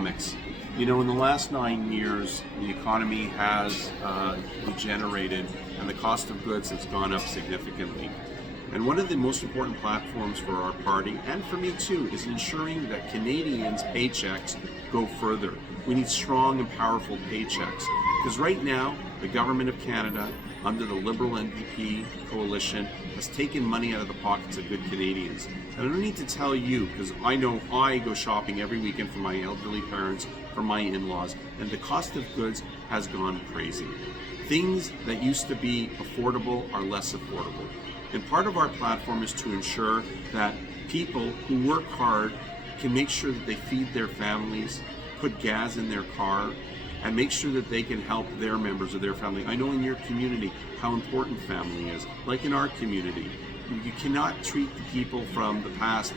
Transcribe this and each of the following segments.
economics. You know, in the last 9 years, the economy has degenerated and the cost of goods has gone up significantly. And one of the most important platforms for our party, and for me too, is ensuring that Canadians' paychecks go further. We need strong and powerful paychecks. Because right now, the Government of Canada, under the Liberal NDP coalition, has taken money out of the pockets of good Canadians. And I don't need to tell you, because I know I go shopping every weekend for my elderly parents, for my in-laws, and the cost of goods has gone crazy. Things that used to be affordable are less affordable. And part of our platform is to ensure that people who work hard can make sure that they feed their families, put gas in their car, and make sure that they can help their members of their family. I know in your community how important family is. Like in our community, you cannot treat the people from the past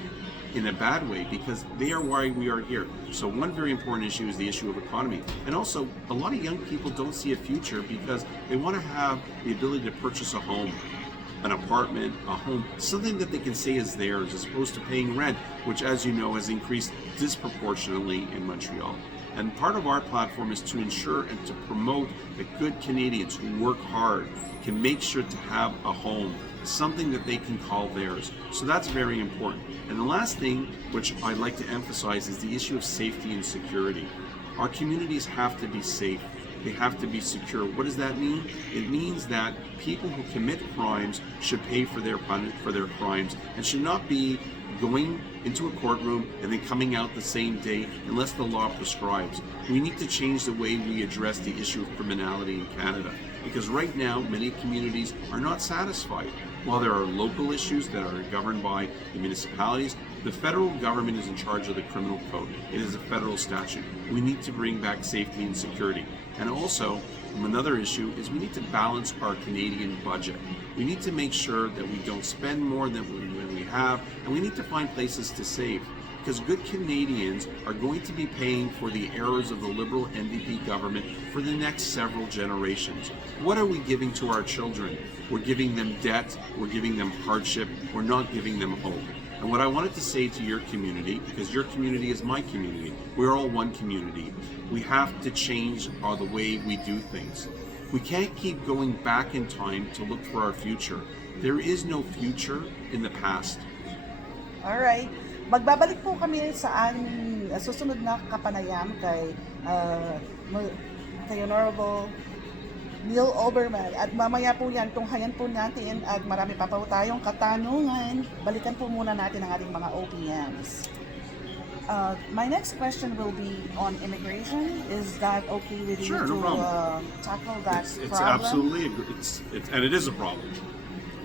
in a bad way because they are why we are here. So one very important issue is the issue of economy. And also, a lot of young people don't see a future because they want to have the ability to purchase a home, an apartment, a home, something that they can say is theirs as opposed to paying rent, which, as you know, has increased disproportionately in Montreal. And part of our platform is to ensure and to promote that good Canadians who work hard can make sure to have a home, something that they can call theirs. So that's very important. And the last thing, which I'd like to emphasize, is the issue of safety and security. Our communities have to be safe. They have to be secure. What does that mean? It means that people who commit crimes should pay for their crimes and should not be going into a courtroom and then coming out the same day unless the law prescribes. We need to change the way we address the issue of criminality in Canada, because right now many communities are not satisfied. While there are local issues that are governed by the municipalities, the federal government is in charge of the criminal code. It is a federal statute. We need to bring back safety and security. And also, another issue is we need to balance our Canadian budget. We need to make sure that we don't spend more than we have, and we need to find places to save. Because good Canadians are going to be paying for the errors of the Liberal NDP government for the next several generations. What are we giving to our children? We're giving them debt, we're giving them hardship, we're not giving them hope. And what I wanted to say to your community, because your community is my community, we're all one community. We have to change the way we do things. We can't keep going back in time to look for our future. There is no future in the past. All right. Magbabalik po kami sa aming susunod na kapanayam kay Honorable Neil Oberman. At mamaya po yan, tunghayan po natin at marami pa po tayong katanungan. Balikan po muna natin ang ating mga OPMs. My next question will be on immigration. Is that okay with you Sure, no to tackle that It's problem? absolutely, and it is a problem.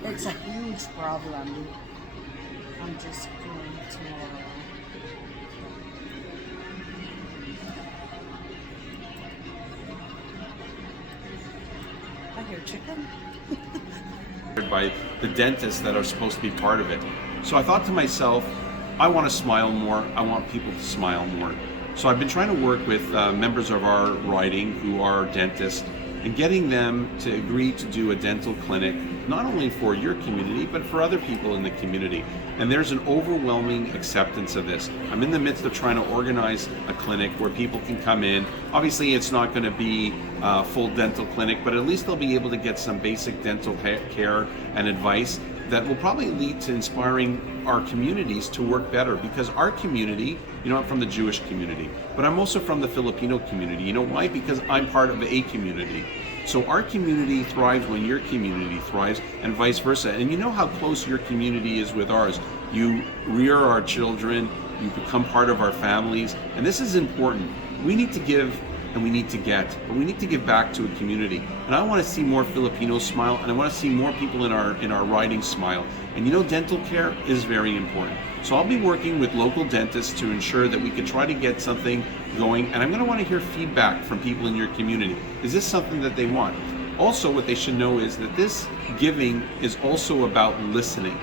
It's a huge problem. I'm just going to... I hear chicken. By the dentists that are supposed to be part of it. So I thought to myself, I want to smile more. I want people to smile more. So I've been trying to work with members of our riding who are dentists and getting them to agree to do a dental clinic, not only for your community, but for other people in the community. And there's an overwhelming acceptance of this. I'm in the midst of trying to organize a clinic where people can come in. Obviously, it's not going to be a full dental clinic, but at least they'll be able to get some basic dental care and advice that will probably lead to inspiring our communities to work better. Because our community, you know, I'm from the Jewish community, but I'm also from the Filipino community. You know why? Because I'm part of a community. So our community thrives when your community thrives, and vice versa. And you know how close your community is with ours. You rear our children, you become part of our families, and this is important. We need to give and we need to get, but we need to give back to a community. And I want to see more Filipinos smile, and I want to see more people in our riding smile. And you know, dental care is very important. So I'll be working with local dentists to ensure that we can try to get something going, and I'm going to want to hear feedback from people in your community. Is this something that they want? Also, what they should know is that this giving is also about listening.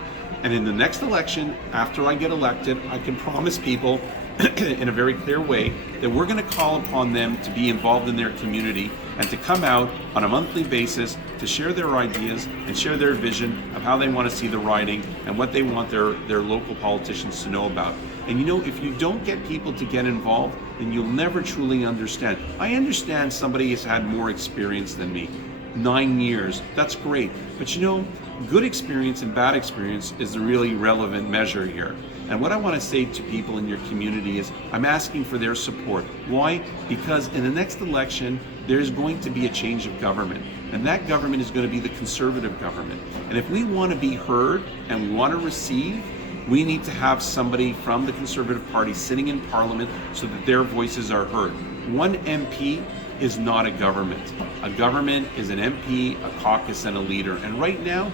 And in the next election, after I get elected, I can promise people in a very clear way that we're going to call upon them to be involved in their community and to come out on a monthly basis to share their ideas and share their vision of how they want to see the riding and what they want their local politicians to know about. And you know, if you don't get people to get involved, then you'll never truly understand. I understand somebody has had more experience than me. 9 years, that's great. But you know, good experience and bad experience is the really relevant measure here. And what I want to say to people in your community is I'm asking for their support. Why? Because in the next election, there's going to be a change of government. And that government is going to be the conservative government. And if we want to be heard and we want to receive, we need to have somebody from the Conservative Party sitting in Parliament so that their voices are heard. One MP is not a government. A government is an MP, a caucus, and a leader. And right now,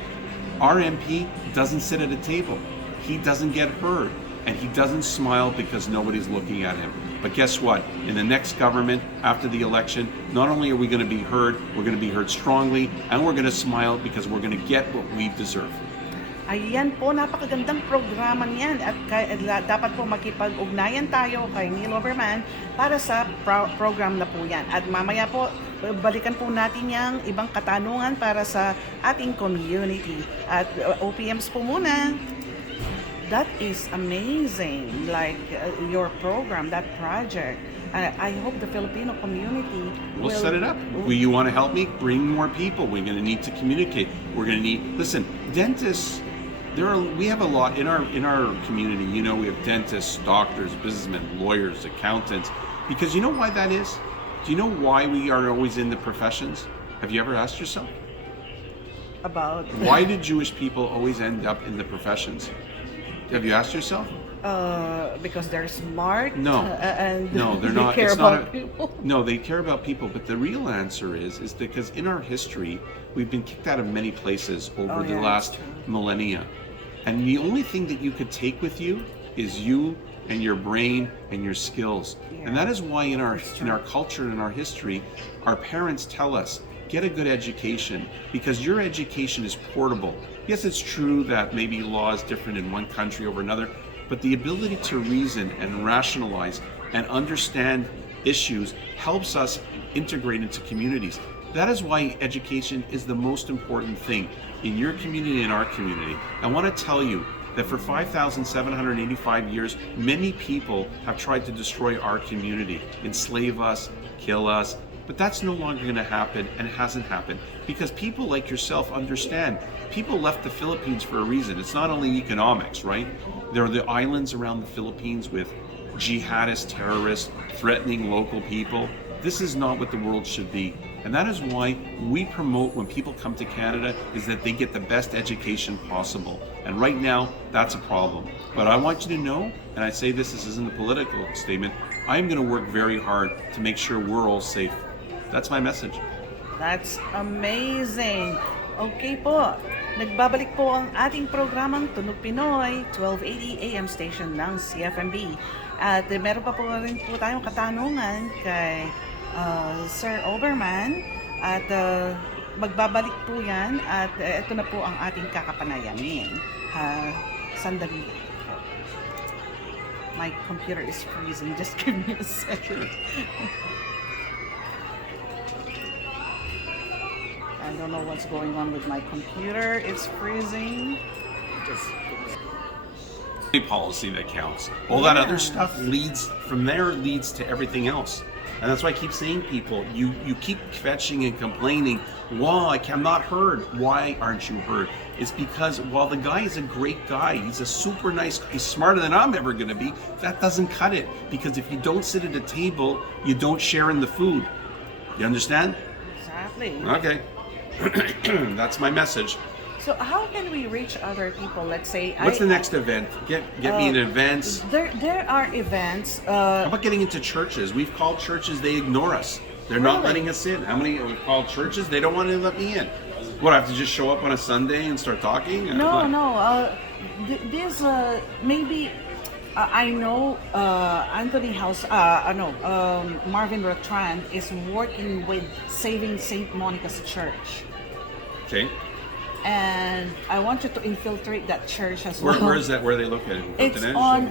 our MP doesn't sit at a table. He doesn't get heard. And he doesn't smile because nobody's looking at him. But guess what? In the next government, after the election, not only are we going to be heard, we're going to be heard strongly, and we're going to smile because we're going to get what we deserve. Ayan po, napakagandang programa niyan at dapat po makipag-ugnayan tayo kay Neil Oberman para sa program na po yan. At mamaya po, balikan po natin yung ibang katanungan para sa ating community. At OPMs po muna. That is amazing, like your program, that project. I hope the Filipino community We'll set it up. You want to help me? Bring more people. We're going to need to communicate. We're going to need, listen, dentists, we have a lot in our community. You know, we have dentists, doctors, businessmen, lawyers, accountants. Because you know why that is? Do you know why we are always in the professions? Have you ever asked yourself? About why do Jewish people always end up in the professions? Have you asked yourself? Because they're smart. No, and no, they're they not. care It's about not people. No, they care about people. But the real answer is because in our history, we've been kicked out of many places over the last millennia, and the only thing that you could take with you is you and your brain and your skills. Yeah. And that is why in our culture and in our history, our parents tell us, get a good education, because your education is portable. Yes, it's true that maybe law is different in one country over another, but the ability to reason and rationalize and understand issues helps us integrate into communities. That is why education is the most important thing in your community and our community. I want to tell you that for 5,785 years, many people have tried to destroy our community, enslave us, kill us, but that's no longer going to happen, and it hasn't happened because people like yourself understand. People left the Philippines for a reason. It's not only economics, right? There are the islands around the Philippines with jihadist terrorists threatening local people. This is not what the world should be. And that is why we promote when people come to Canada is that they get the best education possible. And right now, that's a problem. But I want you to know, and I say this isn't a political statement, I'm going to work very hard to make sure we're all safe. That's my message. That's amazing. Okay po. Nagbabalik po ang ating programang Tunog Pinoy, 1280 AM station ng CFMB. At meron pa po rin po tayong katanungan kay Sir Oberman. At magbabalik po yan. At ito na po ang ating kakapanayamin. Sandali. My computer is freezing. Just give me a second. I don't know what's going on with my computer. It's freezing. Policy that counts. All that other stuff leads to everything else. And that's why I keep saying people, you keep fetching and complaining, well, I'm not heard. Why aren't you heard? It's because while the guy is a great guy, he's a super nice, he's smarter than I'm ever going to be, that doesn't cut it. Because if you don't sit at a table, you don't share in the food. You understand? Exactly. Okay. That's my message. So how can we reach other people? Let's say what's the next event? Get me an event. There are events. How about getting into churches? We've called churches, they ignore us. They're not letting us in. How many we've called churches? They don't want to let me in. What, I have to just show up on a Sunday and start talking? No. This maybe I know Anthony House. Marvin Bertrand is working with Saving St. Monica's Church. Okay. And I want you to infiltrate that church as well. Where is that? Where are they located? It's on.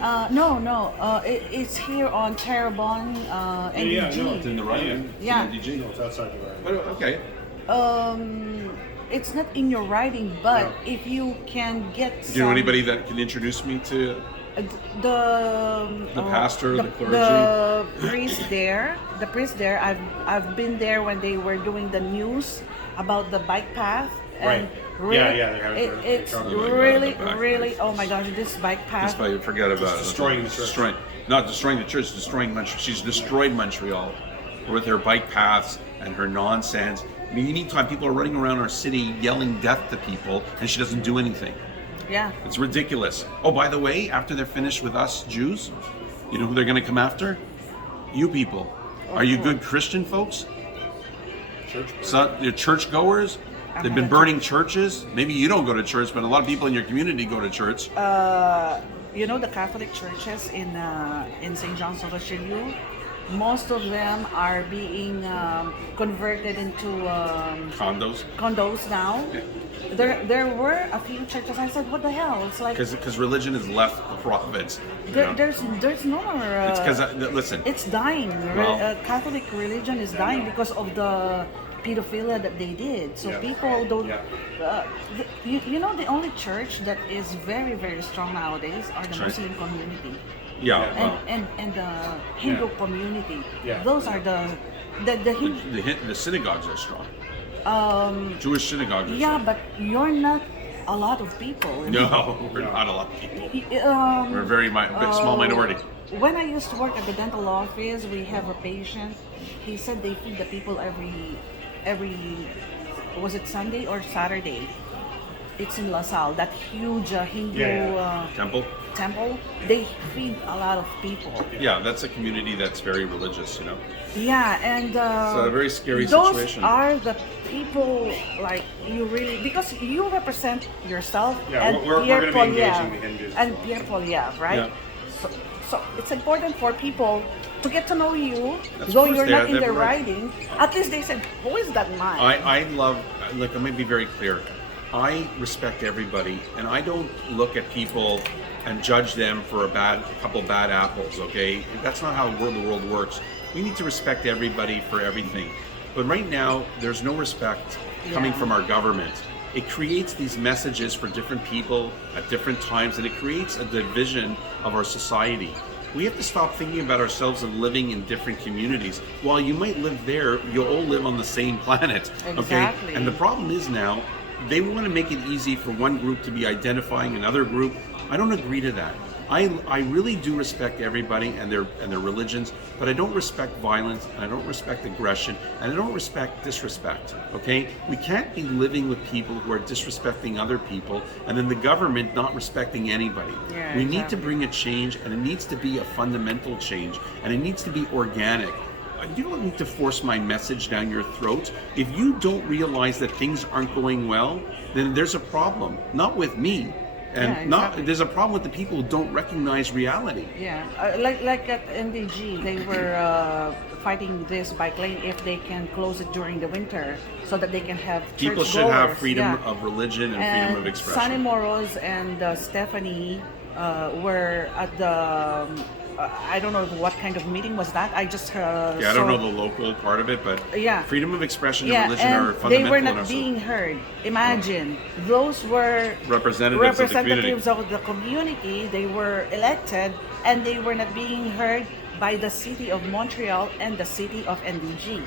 It's here on Terrebonne, NDG. Yeah, no, it's in the right end. Yeah. NDG. No, it's outside the right. Okay. It's not in your writing, but if you can get. Do you know anybody that can introduce me to The pastor, the clergy. the priest there. I've been there when they were doing the news about the bike path. And Right. really, They're having it's trouble. really, the back really. bikes. Oh my gosh, this bike path. Just by forget about it. destroying the church. Not destroying the church, destroying Montreal. She's destroyed Montreal with her bike paths and her nonsense. I mean, meantime, people are running around our city yelling death to people, and she doesn't do anything. Yeah. It's ridiculous. Oh, by the way, after they're finished with us Jews, you know who they're going to come after? You people. Are you good Christian folks? Church. So, you're churchgoers? They've been burning churches. Maybe you don't go to church, but a lot of people in your community go to church. You know the Catholic churches in Saint Jean sur Richelieu, most of them are being converted into condos now. Yeah. There were a few churches. I said, what the hell? It's like Because religion has left the province. you know. there's no more. It's because listen. It's dying. Well- Catholic religion is dying because of the pedophilia that they did. So Yeah. people don't. Yeah. You know, the only church that is very, very strong nowadays are the Sure. Muslim community Yeah. Yeah. Well, and the Hindu Yeah. community. Yeah. Those are the Hindu. the synagogues are strong. Um, Jewish synagogues are yeah, strong. but you're not a lot of people. No, we're not a lot of people. We're a very small minority. When I used to work at the dental office, we have a patient. He said they feed the people every was it Sunday or Saturday? It's in LaSalle, that huge Hindu Temple? temple. They feed a lot of people. Yeah, that's a community that's very religious, you know. Yeah, and It's a very scary those situation. are the people like you really because you represent yourself Yeah, and we're Pierre gonna be engaging Polyev the Hindus. and Pierre Polyev, right? Yeah. So it's important for people to get to know you, Of though course you're they not are. in They're their right. writing. At least they said, "Who is that man?" I love, like, let me be very clear. I respect everybody, and I don't look at people and judge them for a couple bad apples, okay? That's not how the world works. We need to respect everybody for everything. But right now, there's no respect coming Yeah. from our government. It creates these messages for different people at different times, and it creates a division of our society. We have to stop thinking about ourselves and living in different communities. While you might live there, you all live on the same planet. Okay? Exactly. And the problem is now, they want to make it easy for one group to be identifying another group. I don't agree to that. I really do respect everybody and their religions, but I don't respect violence, and I don't respect aggression, and I don't respect disrespect. Okay? We can't be living with people who are disrespecting other people, and then the government not respecting anybody. Yeah, We need to exactly. bring a change, and it needs to be a fundamental change, and it needs to be organic. You don't need to force my message down your throat. If you don't realize that things aren't going well, then there's a problem. Not with me, and Yeah, not exactly. there's a problem with the people who don't recognize reality. Yeah, like at NDG, they were fighting this bike lane if they can close it during the winter so that they can have People church should have goers. freedom Yeah. of religion and freedom of Sunny expression. Moros and Stephanie were at the I don't know what kind of meeting was that. I just Yeah, I don't know the local part of it, but Yeah. freedom of expression yeah, and religion are and they fundamental were in our not society. being heard. Imagine those were Representatives of the community. They were elected, and they were not being heard by the city of Montreal and the city of NDG.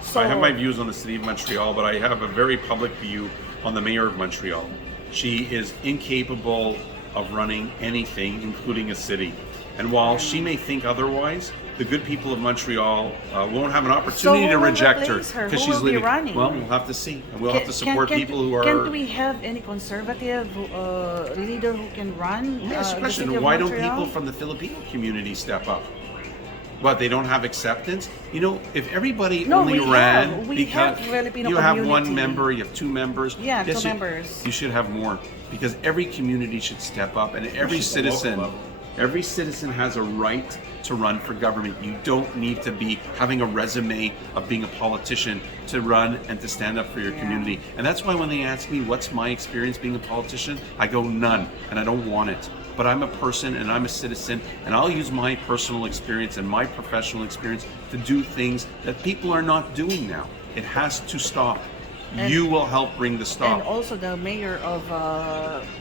So I have my views on the city of Montreal, but I have a very public view on the mayor of Montreal. She is incapable of running anything, including a city. And while she may think otherwise, the good people of Montreal won't have an opportunity So to who will reject her replace her? because Who she's will be leaving. running? Well, we'll have to see. And we'll have to support people who are. Can't we have any conservative leader who can run? Yes, the question. city of Why don't Montreal? people from the Filipino community step up? But they don't have acceptance. You know, if everybody No, only we ran have. We because have Filipino you have one community. member, you have two members. Yeah, Yes, two members. You should have more because every community should step up, and every Just the local citizen, level. every citizen has a right to run for government. You don't need to be having a resume of being a politician to run and to stand up for your community. And that's why when they ask me what's my experience being a politician, I go none, and I don't want it. But I'm a person and I'm a citizen, and I'll use my personal experience and my professional experience to do things that people are not doing now. It has to stop. And- You will help bring the And stop. also the mayor of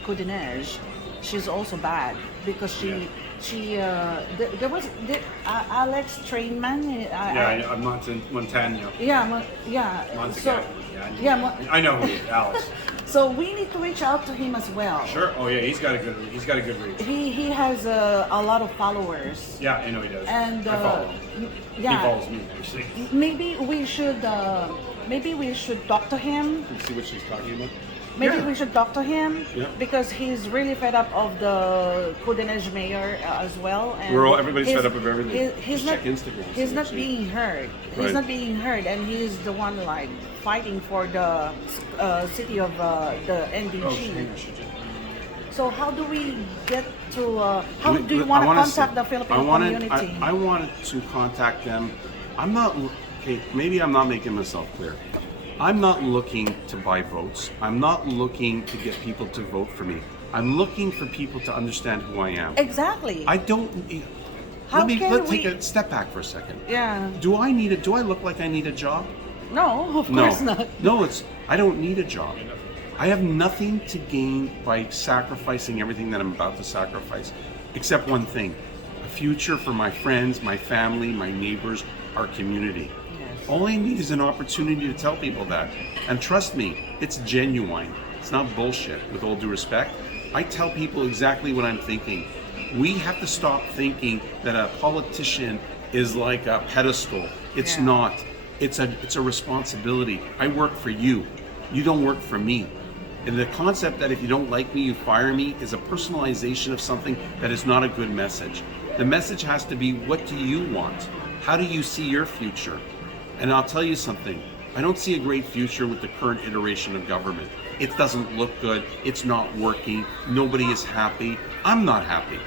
Côte-des-Neiges, she's also bad. because Yeah. there was Alex Trainman. I'm Montano. Yeah. Montagano. Yeah, I know who he is, Alice. so we need to reach out to him as well. Sure. Oh yeah, he's got a good reach. He has a lot of followers. Yeah, I know he does. And I follow him. He yeah, follows me actually. maybe we should talk to him. See what she's talking about? Maybe Yeah. we should talk to him Yeah. because he's really fed up of the Codenej mayor as well. And Everybody's fed up of everything. He's Just not, check Instagram, He's see not what she- being heard. He's Right. not being heard, and he's the one like fighting for the city of the NDG. Oh, Shana, she just. So how do we get to? How We- do you I want to wanna contact say- the Filipino community? I wanted to contact them. I'm not, okay, maybe I'm not making myself clear. I'm not looking to buy votes. I'm not looking to get people to vote for me. I'm looking for people to understand who I am. Exactly. I don't, How can let's take we- a step back for a second. Yeah. Do I look like I need a job? No, of No. course not. No, I don't need a job. I have nothing to gain by sacrificing everything that I'm about to sacrifice, except one thing: a future for my friends, my family, my neighbors, our community. Yes. All I need is an opportunity to tell people that. And trust me, it's genuine. It's not bullshit, with all due respect. I tell people exactly what I'm thinking. We have to stop thinking that a politician is like a pedestal. It's Yeah. not. It's a responsibility. I work for you. You don't work for me. And the concept that if you don't like me, you fire me is a personalization of something that is not a good message. The message has to be, what do you want? How do you see your future? And I'll tell you something. I don't see a great future with the current iteration of government. It doesn't look good. It's not working. Nobody is happy. I'm not happy.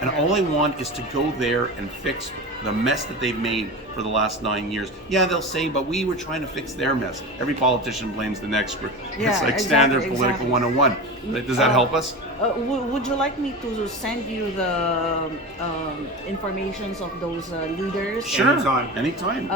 And all I want is to go there and fix the mess that they've made for the last 9 years. Yeah, they'll say, but we were trying to fix their mess. Every politician blames the next group. Yeah, It's like exactly, standard political exactly. 101. Does that help us? Would you like me to send you the informations of those leaders? Sure. Anytime. Anytime.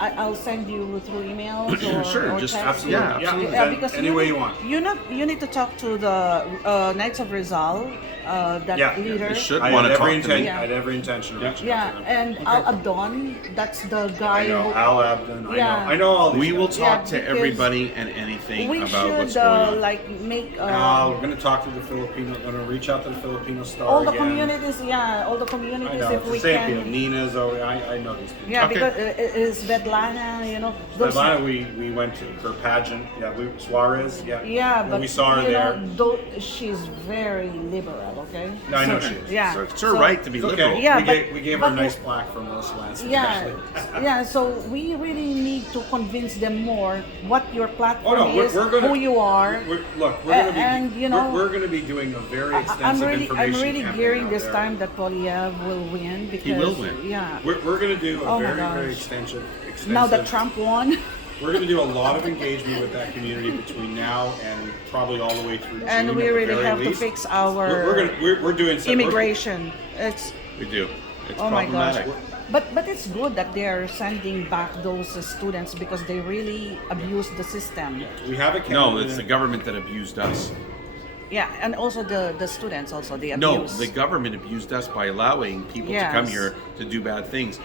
I'll send you through emails or, Sure, or just text. Absolutely. Yeah, absolutely. Yeah, because any way you want. You need to talk to the Knights of Rizal, that Yeah, leader. They should I want had to every talk to me. Yeah. I had every intention of reaching out Yeah, to them. and Al Abdon, that's the guy I know who. Al Abdon. Yeah. I know all these. We will guys. talk Yeah, to because everybody and anything We about what's should going on. like make We're going to talk to the Filipino. Going to reach out to the Filipino Star all the again. communities. Yeah, all the I communities know. if It's the we same can. people. Nina's. Oh, I know these people. Yeah, Okay. because it's Svetlana, you know. Those, Atlanta, we went to her pageant. Yeah, Suarez. Yeah. yeah, When but we saw her you there. know, she's very liberal. Okay. No, I know So- she is. Yeah. So it's her right to be It's liberal. okay. Yeah, we gave her a but- nice plaque from Los Lansing. Yeah, actually. yeah. So we really need to convince them more what your platform Oh no, is, we're gonna, who you are. Look, we're gonna be, and, you know, we're gonna be doing a very extensive I'm information really campaign gearing out this there. time that Polyev will win because He will win. Yeah. We're gonna do a Oh my very gosh. extensive. Now that Trump won, We're gonna do a lot of engagement with that community between now and probably all the way through June. and we at the really very have to least. fix our We're doing some immigration. It's We do. It's oh my gosh. problematic. But it's good that they are sending back those students because they really abuse the system. We have a No, candidate. it's the government that abused us. Yeah, and also the students also they No, abuse. the government abused us by allowing people to come Yes. here to do bad things.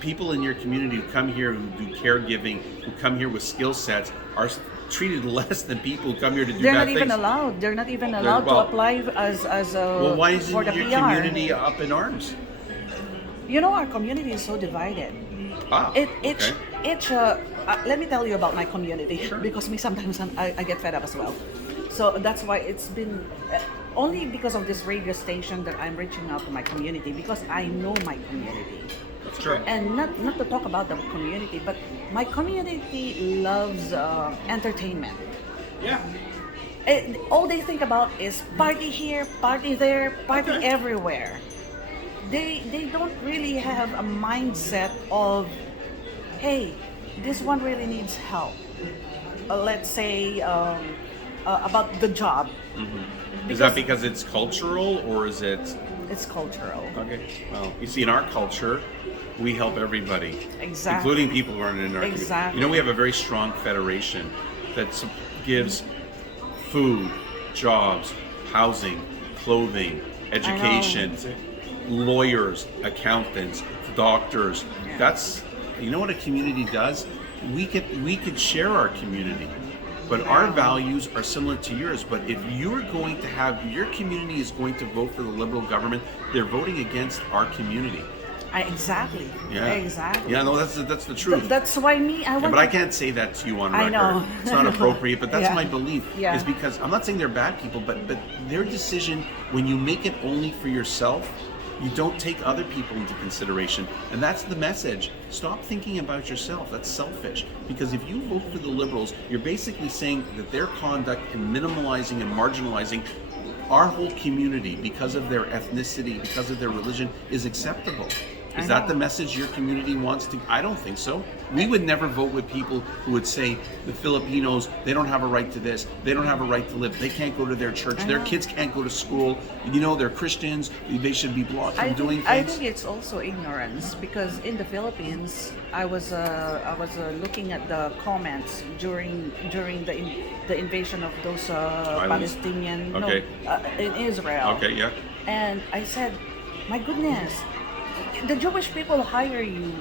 People in your community who come here who do caregiving, who come here with skill sets, are treated less than people who come here to do They're bad not things. even allowed. They're not even allowed well- to apply as Well, why isn't for the your PR. community up in arms? You know, our community is so divided. Ah, okay. Let me tell you about my community because me sometimes I get fed up as well. So that's why it's been only because of this radio station that I'm reaching out to my community because I know my community. Sure. And not to talk about the community, but my community loves entertainment. Yeah. All they think about is party here, party there, party Okay. everywhere. They don't really have a mindset of, hey, this one really needs help. Let's say about the job. Is that because it's cultural or is it? It's cultural. Okay. Well, you see, in our culture, we help everybody, Exactly. including people who aren't in our community. Exactly. You know, we have a very strong federation that gives food, jobs, housing, clothing, education, lawyers, accountants, doctors. That's, you know what a community does? We could share our community, but our values are similar to yours. But if you're going to have, your community is going to vote for the Liberal government, they're voting against our community. Exactly. Yeah. Exactly. Yeah, no, that's the truth. That's why I Yeah, want. but I can't say that to you on I record. know. It's not appropriate, but that's Yeah. my belief. Yeah. Is because I'm not saying they're bad people, but their decision, when you make it only for yourself, you don't take other people into consideration. And that's the message. Stop thinking about yourself. That's selfish. Because if you vote for the Liberals, you're basically saying that their conduct in minimalizing and marginalizing our whole community because of their ethnicity, because of their religion, is acceptable. Is that the message your community wants to? I don't think so. We would never vote with people who would say the Filipinos, they don't have a right to this, they don't have a right to live, they can't go to their church, their kids can't go to school, you know, they're Christians, they should be blocked from doing I things. think it's also ignorance, because in the Philippines, I was looking at the comments during the invasion of those Palestinian Okay. in Israel. Okay, yeah. And I said, my goodness, the Jewish people hire you,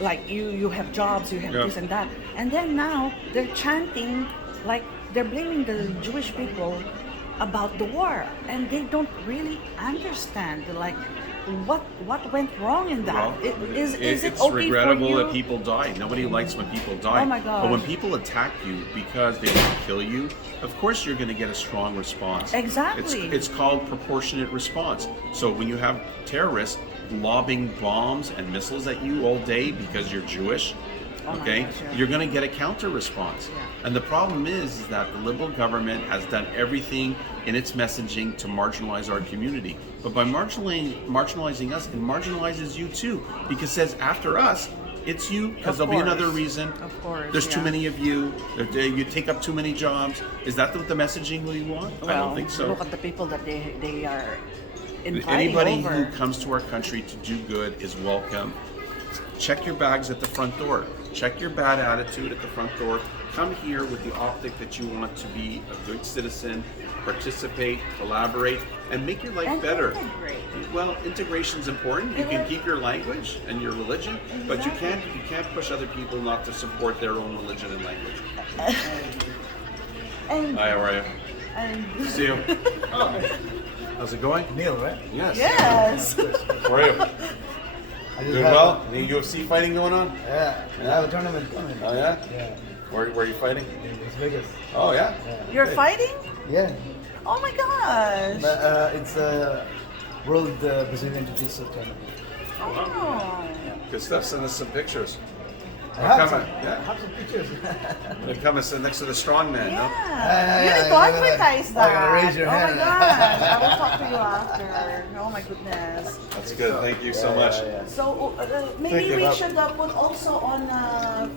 like you have jobs, you have Yeah. this and that, and then now they're chanting, like they're blaming the Jewish people about the war, and they don't really understand like what went wrong in that. Well, Is it it's okay regrettable for you? that people die. Nobody likes when people die. Oh my But when gosh. people attack you because they want to kill you, of course you're going to get a strong response. Exactly. It's called proportionate response. So when you have terrorists lobbing bombs and missiles at you all day because you're Jewish, Oh my okay, gosh, yeah. you're going to get a counter response. Yeah. And the problem is that the Liberal government has done everything in its messaging to marginalize our community. But by marginalizing us, it marginalizes you too, because it says after us, it's you, because Of there'll be course. another reason. Of course, There's too yeah. many of you. You take up too many jobs. Is that what the messaging we want? I don't think so. Look at the people that they are inviting Anybody over. who comes to our country to do good is welcome. Check your bags at the front door. Check your bad attitude at the front door. Come here with the optic that you want to be a good citizen, participate, collaborate, and make your life And better. integrate. Well, integration is important. You can keep your language and your religion, but you can't push other people not to support their own religion and language. And Hi, how are you? and See you. How's it going? Neil, right? Yes. Yes. How are you? I just Doing had- well? Any UFC fighting going on? Yeah, I have a tournament coming. Oh yeah? Yeah, Where are you fighting? in Las Vegas. Oh yeah? You're fighting? Yeah, Oh my gosh. but it's a World Brazilian Jiu-Jitsu tournament. Oh. Good stuff. Send us some pictures. I have Come on. some, Yeah. I have some pictures. They come and sit next to the strong man, no? Yeah. You yeah, need to I'm gonna- advertise I'm that. gonna raise your oh hand. my gosh. I will talk to you after. Oh my goodness. That's good. Thank you so much. So maybe Thank you, we Bob. should put also on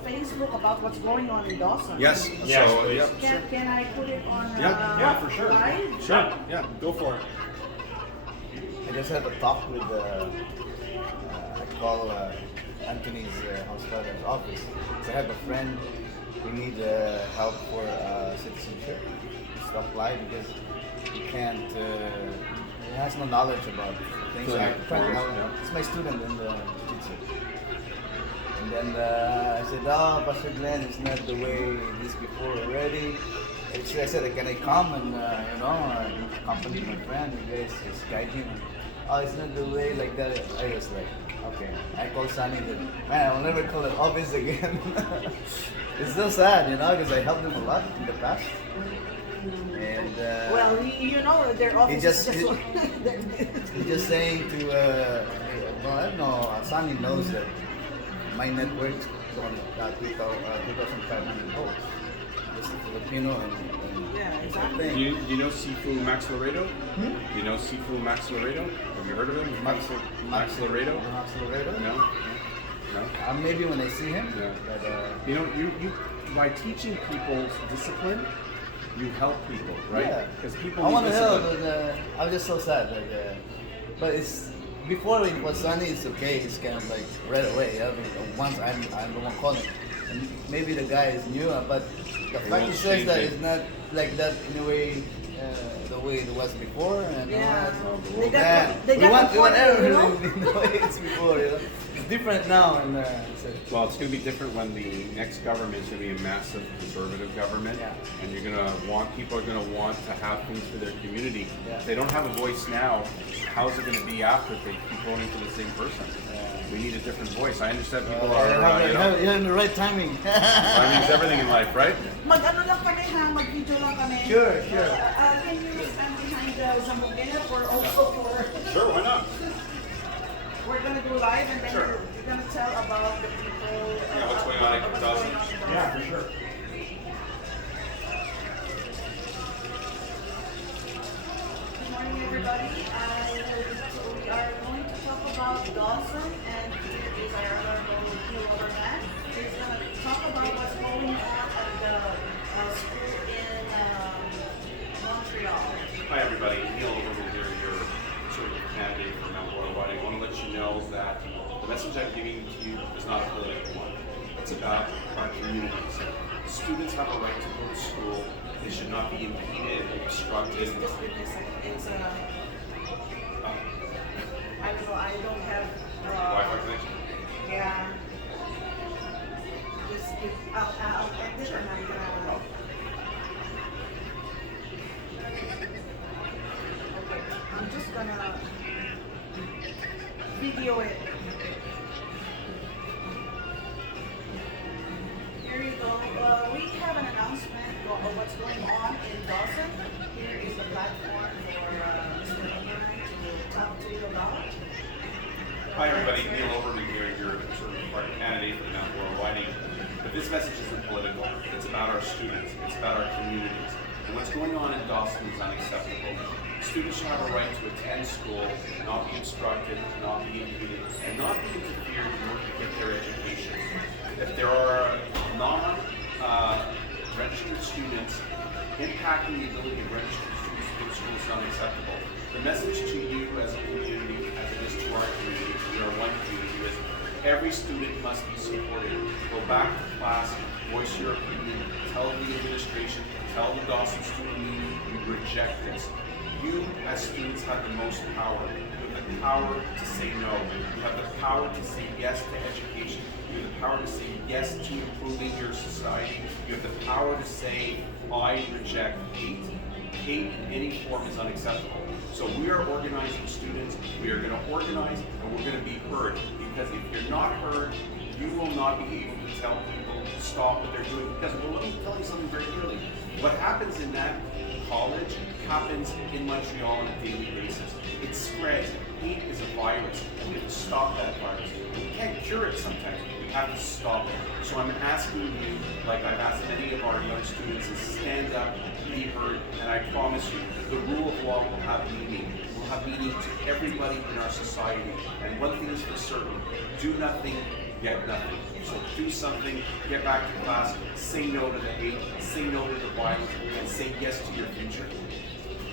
Facebook about what's going on in Dawson. Yes. Yes, So, please. yeah. Can I put it on Yeah, for sure. live? Sure. Yeah. Go for it. I just had a talk with I call Anthony's house office. So I have a friend who need help for citizenship. Just apply because he can't. He has no knowledge about things. So I'm trying to help. Yeah. It's my student in the jiu-jitsu. And then I said, "Oh, Pastor Glenn, it's not the way it is before already." I said, "Can I come and accompany my friend? You guys just guide him." Oh, it's not the way like that. I was like, okay. I called Sunny. Then, man, I'll never call it office again. It's so sad, because I helped him a lot in the past. And Well, you know, their office just- is just. he's just saying to, well, I don't know, Sunny knows that my net worth is on 2,500 volts. Just a Filipino and Yeah, Do exactly. you know Sifu Max Laredo? Do you know Sifu Max Laredo? Have you heard of him? Max Laredo? Max Laredo? No? No? Maybe when I see him. Yeah. But, You know, you by teaching people discipline, you help people, right? Yeah. Because people I need want to help, discipline. but I'm just so sad. But it's before it was Sunny. It's okay. It's kind of like right away. I mean, once I'm the one calling, and maybe the guy is new, but the fact won't he says change that it. it's not like that in a way. the way it was before, and Yeah. so, They got man, to- they we got want, to we want point, you everything the way it's before. You know? It's different now, and so, Well, it's going to be different when the next government is going to be a massive conservative government, Yeah. and you're going to want people are going to want to have things for their community. Yeah. If they don't have a voice now, how's it going to be after if they keep voting for the same person? We need a different voice. I understand people are, you're in the right timing. that means everything in life, right? Mag-ano lang kami ha, mag-video lang kami. Sure, sure. Can you stand behind the Zamboguera or also for... Sure, why not? We're gonna do live and then Sure. you're gonna tell about the people. Yeah, what's going on in what's Dawson. going on in Yeah, Dawson. for sure. Good morning, everybody. So we are going to talk about Dawson, and here is our honorable Neil Oberman. He's going to talk about what's going on at the school in Montreal. Hi everybody, Neil Oberman here, your conservative candidate for Mount Royal Whiting. I want to let you know that the message I'm giving to you is not a political one. It's about our communities. Students have a right to go to school. They should not be impeded, obstructed. Just give me a second. It's I don't know, I don't have Wi-Fi connection? yeah. Just give, I'll end it and I'm gonna. Okay, I'm just gonna video it. Here you go. We have an announcement of what's going on in Dawson. Here is the platform for Mr. Oberman to talk to you about. Hi everybody, Neil Oberman here, your Conservative Party candidate for Mount Royal Whiting. But this message isn't political. It's about our students. It's about our communities. And what's going on in Dawson is unacceptable. Students should have a right to attend school, not be obstructed, not be impeded, and not be interfered in order to get their education. If there are non-registered students impacting the ability of registered students to go to school is unacceptable. The message to you as a community, as it is to our community, we are one community, is every student must be supported. Go back to class, voice your opinion, tell the administration, tell the Dawson Student Union, we reject this. You, as students, have the most power. You have the power to say no. You have the power to say yes to education. You have the power to say yes to improving your society. You have the power to say, I reject hate. Hate in any form is unacceptable. So we are organizing students. We are going to organize and we're going to be heard. Because if you're not heard, you will not be able to tell people to stop what they're doing. Because, well, let me tell you something very clearly. What happens in that college happens in Montreal on a daily basis. It spreads. Hate is a virus, and we have to stop that virus. We can't cure it sometimes. We have to stop it. So I'm asking you, like I've asked many of our young students, is stand up, be heard, and I promise you, the rule of law will have meaning. Will have meaning to everybody in our society. And one thing is for certain, do nothing, get nothing. So do something, get back to class, say no to the hate, say no to the violence, and say yes to your future.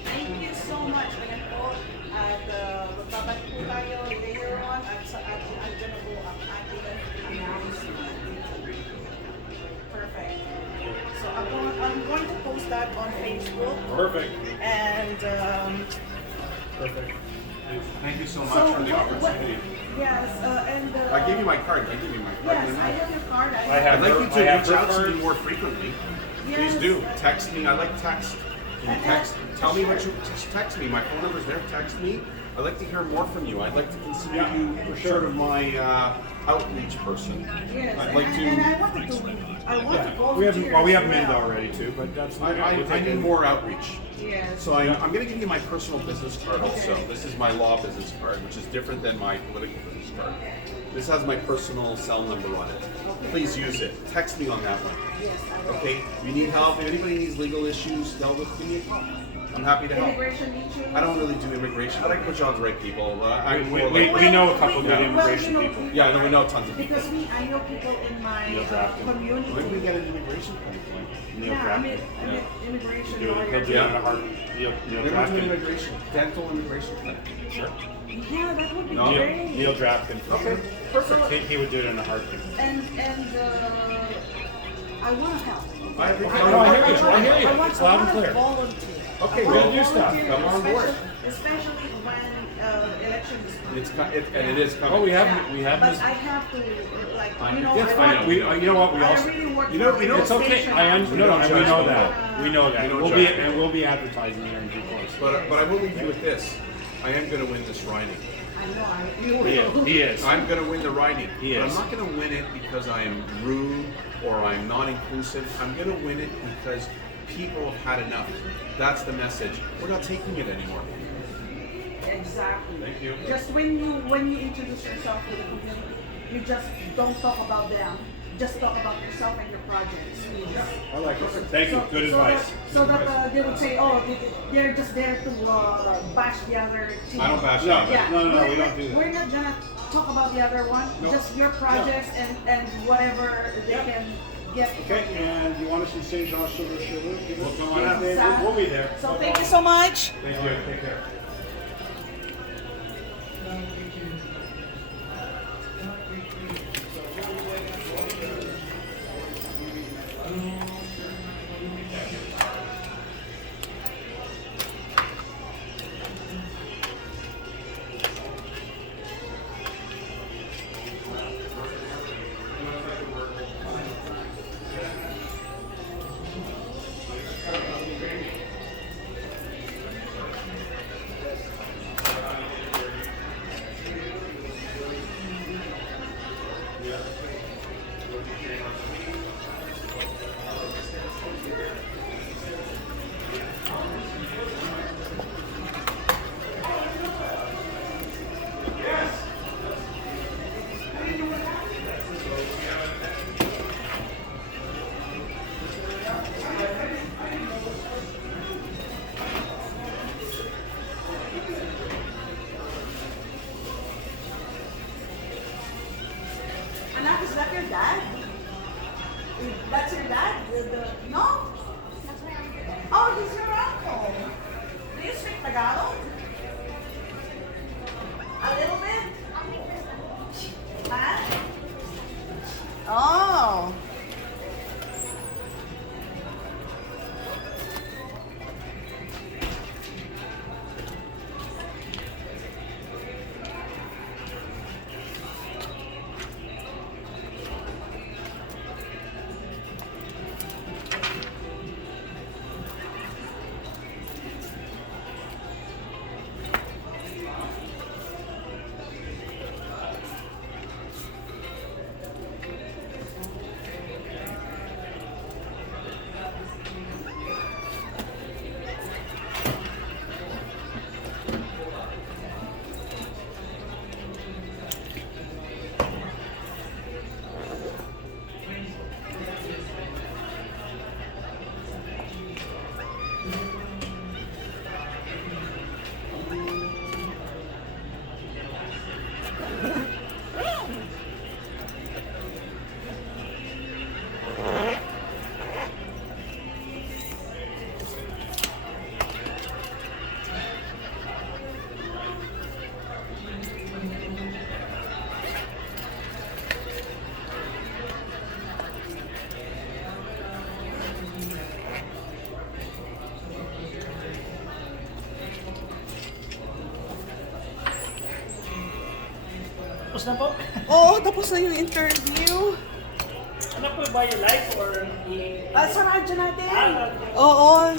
Thank you so much. Ayan po, at magbabalik po tayo later on at andyan na po ang ating announcement. Perfect. So I'm going to post that on Facebook. Perfect. And Perfect. Thank you so much so for the opportunity. yes, and I give you my card. I give you my card. yes, I have your card. I have I'd like you to I have reach out to her me more frequently. Yes. Please do. Text me. I like text. Can you text? Tell me what you just text me. My phone number's there. Text me. I'd like to hear more from you. I'd like to consider Yeah, you for sure. sort of my outreach person. Yes, I'd like and I to. wanted to. I want to We volunteer. have well, we have as made it well. already too, but that's I need more outreach. Yes. So I'm going to give you my personal business card also. This is my law business card, which is different than my political business card. This has my personal cell number on it. Please use it. Text me on that one. Yes, I will. Okay? If you need help, if anybody needs legal issues dealt with, give me a call. I'm happy to help. Immigration issues. I don't really do immigration. I like to put you on the right people. I'm more we like, know a couple good immigration you know people. Yeah, I know, we know tons of Because people. I know people in my Neil Drafton. community. When did we get an immigration point? Neil Yeah, I mean, Drafton. immigration He'll lawyers. do it in a heart. Neil They went to Drafton. immigration, dental immigration clinic. Sure. Yeah, that would be No. great. Neil Drafton. Okay, perfect. He would do it in a heartbeat. And I want to help. I agree. No, I hear you. I hear you. want, It's loud and I want clear. to volunteer. Okay, we'll do stuff. Come on board. Especially when election is coming. And it is coming. Oh, we But haven't. I have to, like, you know, That's I fine. work- We, you know what? We I also. really work you know- for you know, It's okay. station. We know that. We know We that. don't We'll judge be people. we'll be advertising here in due course. But I will leave you with this. I am going to win this riding. I know, you will. He is. I'm going to win the riding. He But is. I'm not going to win it because I am rude or I'm not inclusive. I'm going to win it because people have had enough. That's the message. We're not taking it anymore. Exactly. Thank you. Just when you introduce yourself to the community, you just don't talk about them. Just talk about yourself and your projects. I like it. Thank you. Good advice. That they would say, oh, they're just there to bash the other team. I don't bash No. anybody. Yeah. No, we don't do that. We're not gonna talk about the other one. No. Just your projects and whatever they Yeah. can get. Okay, and you want us in Saint Jean sur le Cheveux? We'll come on up. We'll be there. So thank you so much. Thank you. Take care. Anak, is that your dad? That's your dad? No? Oh, he's your uncle. Do you speak Tagalog? A little bit? Huh? Oh. Tapos na po? Oo, tapos na yung interview. Ano po ba yung live or Sa radyo natin. Ah, Oo.